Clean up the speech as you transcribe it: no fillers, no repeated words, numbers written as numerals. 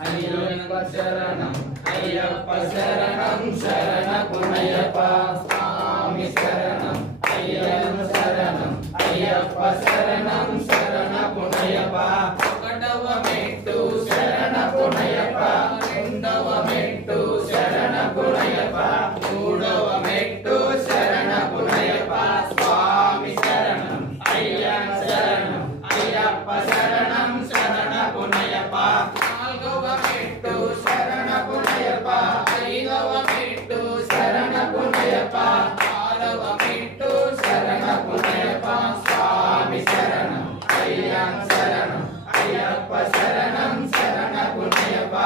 అయ్యప్ప శరణం అయ్యప్ప శరణం శరణపునయ్యప్ప స్వామి శరణం అయ్యప్ప శరణం అయ్యప్ప శరణం శరణపునయ్యప్ప ఒకటవ మెట్టు శరణపునయ్యప్ప రెండవ మెట్టు శరణపునయ్యప్ప మూడవ మెట్టు శరణపునయ్యప్ప స్వామి శరణం అయ్యప్ప శరణం అయ్యప్ప శరణం శరణపునయ్యప్ప నాలుగవ మెట్టు శరణపునయ్యప్ప ఐదవ మెట్టు శరణపునయ్యప్ప ఆరవ మెట్టు శరణపునయ్యప్ప స్వామి శరణం అయ్యప్ప శరణం అయ్యప్ప శరణం శరణపునయ్యప్ప